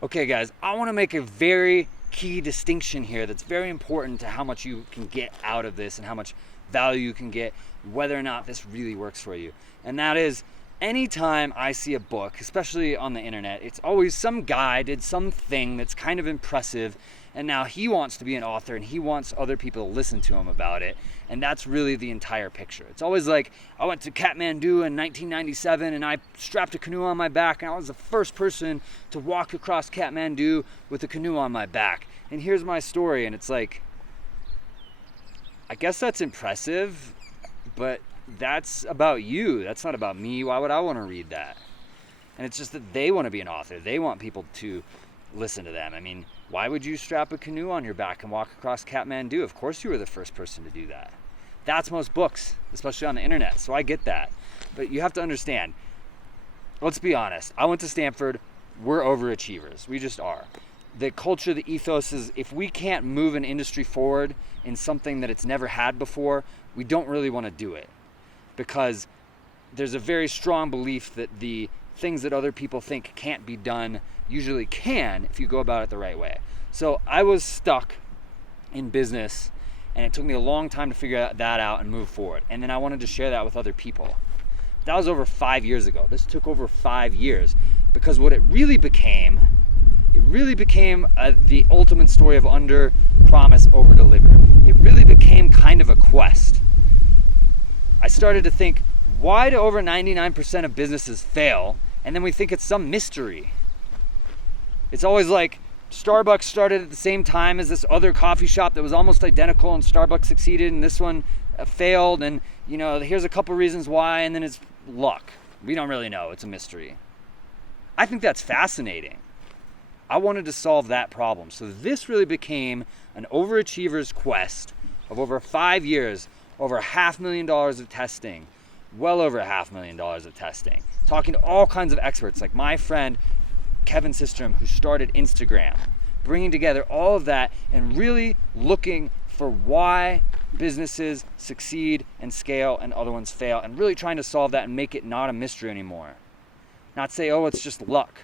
Okay, guys, I want to make a very key distinction here that's very important to how much you can get out of this and how much value you can get, whether or not this really works for you. And that is, anytime I see a book, especially on the internet, it's always some guy did something that's kind of impressive, and now he wants to be an author and he wants other people to listen to him about it. And that's really the entire picture. It's always like, I went to Kathmandu in 1997 and I strapped a canoe on my back and I was the first person to walk across Kathmandu with a canoe on my back. And here's my story. And it's like, I guess that's impressive, but that's about you. That's not about me. Why would I want to read that? And it's just that they want to be an author. They want people to listen to them. I mean, why would you strap a canoe on your back and walk across Kathmandu? Of course you were the first person to do that. That's most books, especially on the internet. So I get that. But you have to understand, let's be honest. I went to Stanford. We're overachievers. We just are. The culture, the ethos is, if we can't move an industry forward in something that it's never had before, we don't really want to do it. Because there's a very strong belief that the things that other people think can't be done usually can if you go about it the right way. So I was stuck in business, and it took me a long time to figure that out and move forward. And then I wanted to share that with other people. That was over 5 years ago. This took over 5 years, because what it really became the ultimate story of under promise, over deliver. It really became kind of a quest. I started to think, why do over 99% of businesses fail? And then we think it's some mystery. It's always like, Starbucks started at the same time as this other coffee shop that was almost identical, and Starbucks succeeded and this one failed, and here's a couple reasons why, and then it's luck. We don't really know. It's a mystery. I think that's fascinating. I wanted to solve that problem. So this really became an overachiever's quest of over 5 years, over $500,000 of testing, well over $500,000 of testing, talking to all kinds of experts like my friend Kevin Systrom, who started Instagram, bringing together all of that and really looking for why businesses succeed and scale and other ones fail, and really trying to solve that and make it not a mystery anymore. Not say, oh, it's just luck.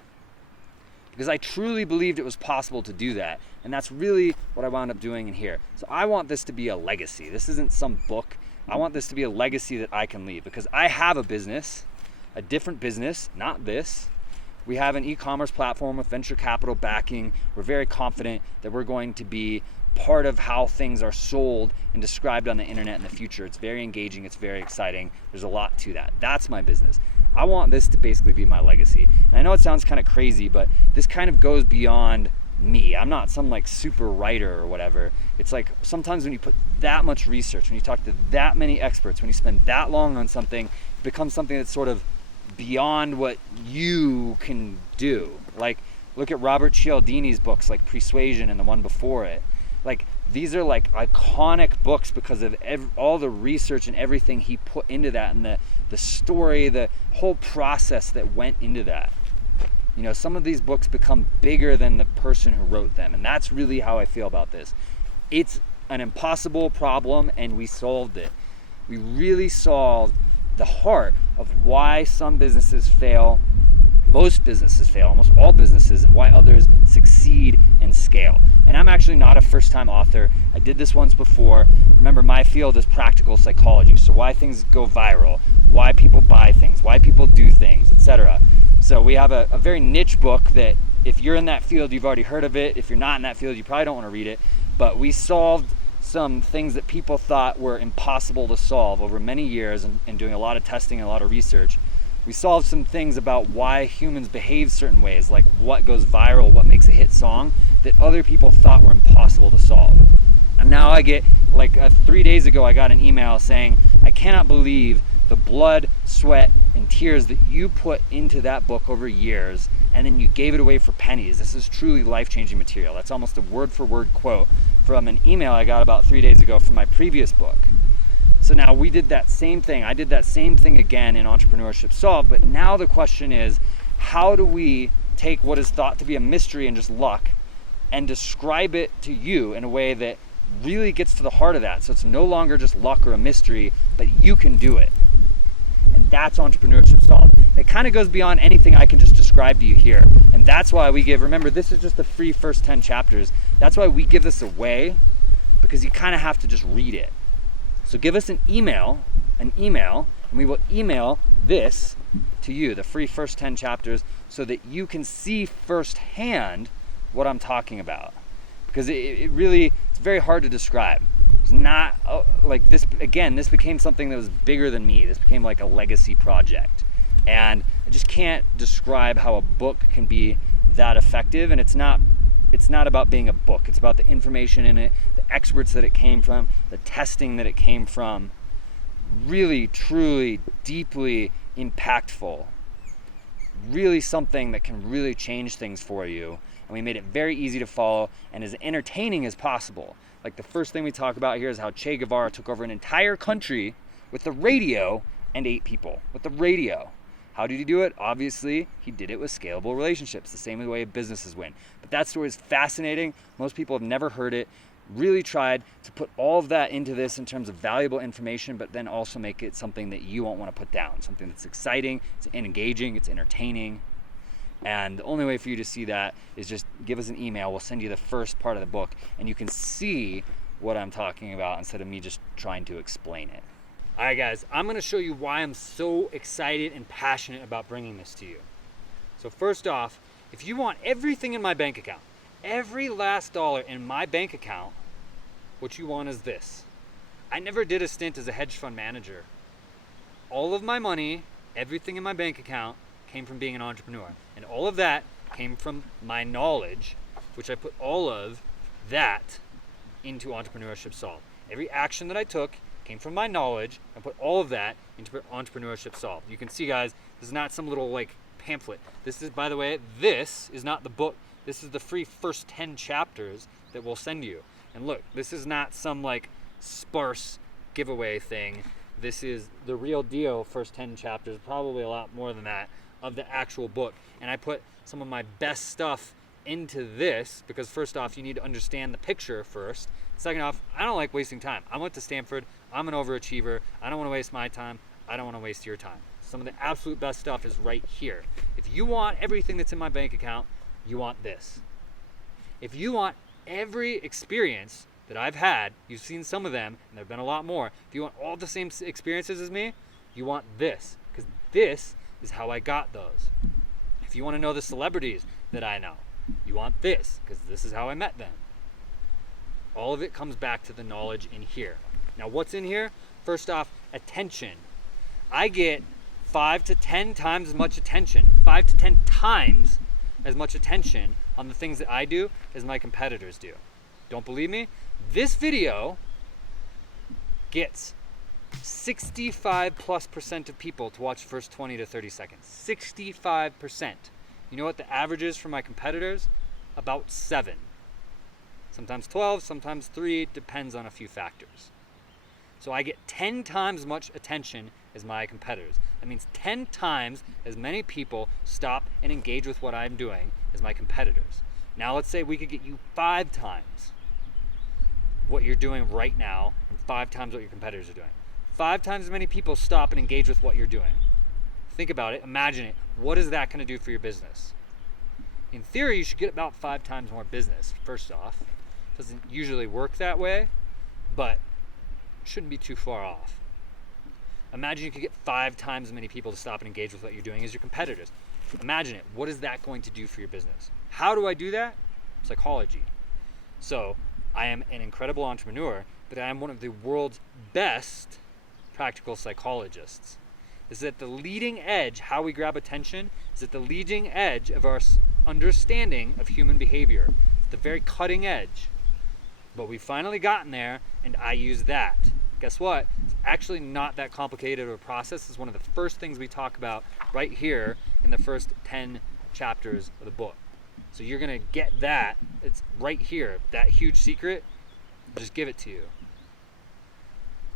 Because I truly believed it was possible to do that. And that's really what I wound up doing in here. So I want this to be a legacy. This isn't some book. I want this to be a legacy that I can leave, because I have a business, a different business, not this. We have an e-commerce platform with venture capital backing. We're very confident that we're going to be part of how things are sold and described on the internet in the future. It's very engaging. It's very exciting. There's a lot to that. That's my business. I want this to basically be my legacy. And I know it sounds kind of crazy, but this kind of goes beyond me. I'm not some like super writer or whatever. It's like sometimes when you put that much research, when you talk to that many experts, when you spend that long on something, it becomes something that's sort of beyond what you can do. Like, look at Robert Cialdini's books like Persuasion and the one before it. Like, these are like iconic books because of all the research and everything he put into that, and the story, the whole process that went into that. Some of these books become bigger than the person who wrote them, and that's really how I feel about this. It's an impossible problem, and we solved it. We really solved the heart of why some businesses fail, most businesses fail, almost all businesses, and why others succeed and scale. And I'm actually not a first-time author. I did this once before. Remember, my field is practical psychology, so why things go viral, why people buy things, why people do things, etc. So we have a very niche book that if you're in that field, you've already heard of it. If you're not in that field, you probably don't want to read it. But we solved some things that people thought were impossible to solve over many years, and doing a lot of testing and a lot of research. We solved some things about why humans behave certain ways, like what goes viral, what makes a hit song, that other people thought were impossible to solve. And now I get, 3 days ago, I got an email saying, I cannot believe the blood, sweat, and tears that you put into that book over years, and then you gave it away for pennies. This is truly life-changing material. That's almost a word-for-word quote from an email I got about 3 days ago from my previous book. So now we did that same thing. I did that same thing again in Entrepreneurship Solved, but now the question is, how do we take what is thought to be a mystery and just luck and describe it to you in a way that really gets to the heart of that, so it's no longer just luck or a mystery, but you can do it. And That's entrepreneurship solved. And it kind of goes beyond anything I can just describe to you here. And that's why we give, remember, this is just the free first 10 chapters. That's why we give this away, because you kind of have to just read it. So give us an email, and we will email this to you, the free first 10 chapters, so that you can see firsthand what I'm talking about. Because it really, it's very hard to describe. It's not like this, again, this became something that was bigger than me. This became like a legacy project. And I just can't describe how a book can be that effective. And it's not about being a book. It's about the information in it, the experts that it came from, the testing that it came from. Really, truly, deeply impactful. Really something that can really change things for you. And we made it very easy to follow and as entertaining as possible. Like the first thing we talk about here is how Che Guevara took over an entire country with the radio and 8 people. With the radio. How did he do it? Obviously, he did it with scalable relationships, the same way businesses win. But that story is fascinating. Most people have never heard it. Really tried to put all of that into this in terms of valuable information, but then also make it something that you won't want to put down. Something that's exciting, it's engaging, it's entertaining. And the only way for you to see that is just give us an email. We'll send you the first part of the book, and you can see what I'm talking about instead of me just trying to explain it. All right, guys, I'm going to show you why I'm so excited and passionate about bringing this to you. So first off, if you want everything in my bank account, every last dollar in my bank account, what you want is this. I never did a stint as a hedge fund manager. All of my money, everything in my bank account, came from being an entrepreneur. And all of that came from my knowledge, which I put all of that into Entrepreneurship Solved. Every action that I took came from my knowledge and put all of that into Entrepreneurship Solved. You can see, guys, this is not some little like pamphlet. This is, by the way, this is not the book. This is the free first 10 chapters that we'll send you. And look, this is not some like sparse giveaway thing. This is the real deal first 10 chapters, probably a lot more than that, of the actual book. And I put some of my best stuff into this because first off, you need to understand the picture first. Second off, I don't like wasting time. I went to Stanford. I'm an overachiever. I don't want to waste my time. I don't want to waste your time. Some of the absolute best stuff is right here. If you want everything that's in my bank account, you want this. If you want every experience that I've had, you've seen some of them, and there have been a lot more. If you want all the same experiences as me, you want this, because this is how I got those. If you want to know the celebrities that I know, you want this, because this is how I met them. All of it comes back to the knowledge in here. Now, what's in here? First off, attention. I get 5 to 10 times as much attention, 5 to 10 times as much attention on the things that I do as my competitors do. Don't believe me? This video gets 65+% of people to watch the first 20 to 30 seconds. 65%. You know what the average is for my competitors? About 7. Sometimes 12, sometimes 3, depends on a few factors. So I get 10 times as much attention as my competitors. That means 10 times as many people stop and engage with what I'm doing as my competitors. Now let's say we could get you 5 times what you're doing right now and 5 times what your competitors are doing. 5 times as many people stop and engage with what you're doing. Think about it, imagine it. What is that going to do for your business? In theory, you should get about 5 times more business, first off. It doesn't usually work that way, but shouldn't be too far off. Imagine you could get 5 times as many people to stop and engage with what you're doing as your competitors. Imagine it. What is that going to do for your business? How do I do that? Psychology. So I am an incredible entrepreneur, but I am one of the world's best practical psychologists. This is at the leading edge. How we grab attention is at the leading edge of our understanding of human behavior. It's the very cutting edge. But we've finally gotten there, and I use that. Guess what? It's actually not that complicated of a process. It's one of the first things we talk about right here in the first 10 chapters of the book. So you're going to get that. It's right here. That huge secret, just give it to you.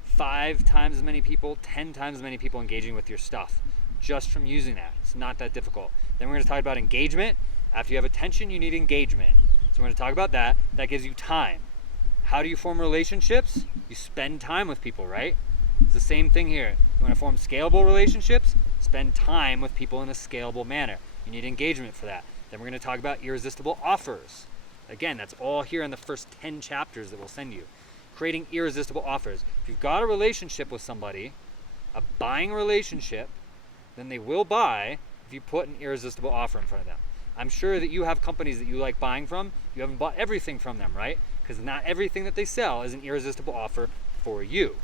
5 times as many people, 10 times as many people engaging with your stuff just from using that. It's not that difficult. Then we're going to talk about engagement. After you have attention, you need engagement. So we're going to talk about that. That gives you time. How do you form relationships? You spend time with people, right? It's the same thing here. You want to form scalable relationships? Spend time with people in a scalable manner. You need engagement for that. Then we're going to talk about irresistible offers. Again, that's all here in the first 10 chapters that we'll send you. Creating irresistible offers. If you've got a relationship with somebody, a buying relationship, then they will buy if you put an irresistible offer in front of them. I'm sure that you have companies that you like buying from. You haven't bought everything from them, right? Because not everything that they sell is an irresistible offer for you.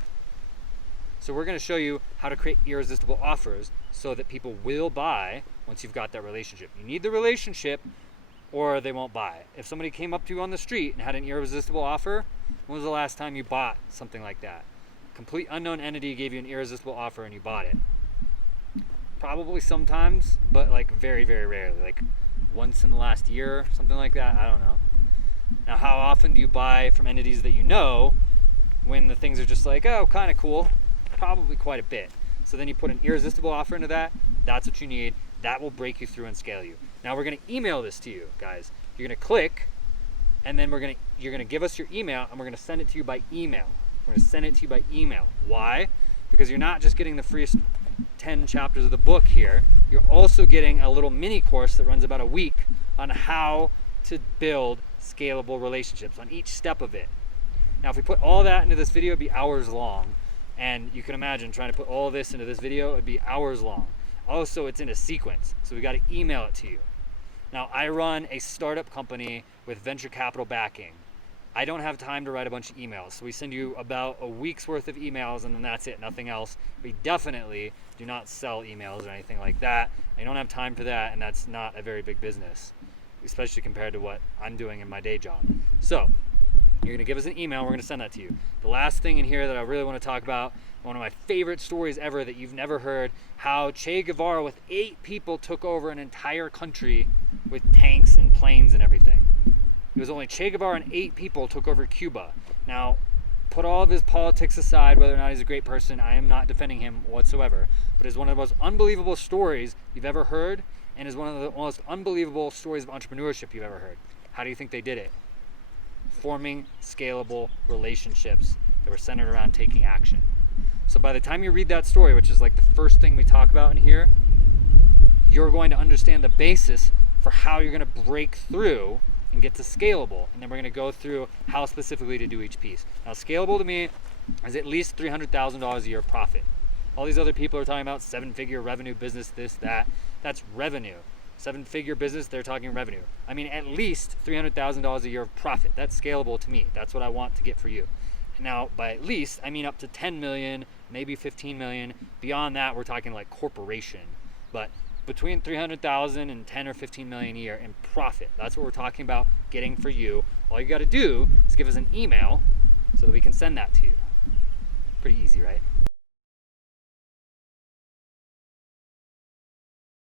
So we're going to show you how to create irresistible offers so that people will buy once you've got that relationship. You need the relationship or they won't buy. If somebody came up to you on the street and had an irresistible offer, when was the last time you bought something like that? Complete unknown entity gave you an irresistible offer and you bought it. Probably sometimes, but like very, very rarely. Like once in the last year, something like that. I don't know. Now, how often do you buy from entities that you know when the things are just like, oh, kind of cool? Probably quite a bit. So then you put an irresistible offer into that. That's what you need. That will break you through and scale you. Now we're going to email this to you, guys. You're going to click, and then you're going to give us your email, and we're going to send it to you by email. We're going to send it to you by email. Why? Because you're not just getting the free 10 chapters of the book here. You're also getting a little mini course that runs about a week on how to build scalable relationships on each step of it. Now, if we put all that into this video, it'd be hours long. And you can imagine trying to put all of this into this video, it'd be hours long. Also, it's in a sequence, so we got to email it to you. Now, I run a startup company with venture capital backing. I don't have time to write a bunch of emails, so we send you about a week's worth of emails and then that's it, nothing else. We definitely do not sell emails or anything like that. I don't have time for that, and that's not a very big business, especially compared to what I'm doing in my day job. So, you're going to give us an email, we're going to send that to you. The last thing in here that I really want to talk about, one of my favorite stories ever that you've never heard, how Che Guevara with 8 people took over an entire country with tanks and planes and everything. It was only Che Guevara and 8 people took over Cuba. Now, put all of his politics aside, whether or not he's a great person, I am not defending him whatsoever, but it's one of the most unbelievable stories you've ever heard, and is one of the most unbelievable stories of entrepreneurship you've ever heard. How do you think they did it? Forming scalable relationships that were centered around taking action. So by the time you read that story, which is like the first thing we talk about in here, you're going to understand the basis for how you're going to break through and get to scalable. And then we're going to go through how specifically to do each piece. Now, scalable to me is at least $300,000 a year profit. All these other people are talking about 7-figure revenue business, this, that. That's revenue. 7-figure business, they're talking revenue. I mean, at least $300,000 a year of profit. That's scalable to me. That's what I want to get for you. Now, by at least, I mean up to 10 million, maybe 15 million. Beyond that, we're talking like corporation. But between 300,000 and 10 or 15 million a year in profit. That's what we're talking about getting for you. All you got to do is give us an email so that we can send that to you. Pretty easy, right?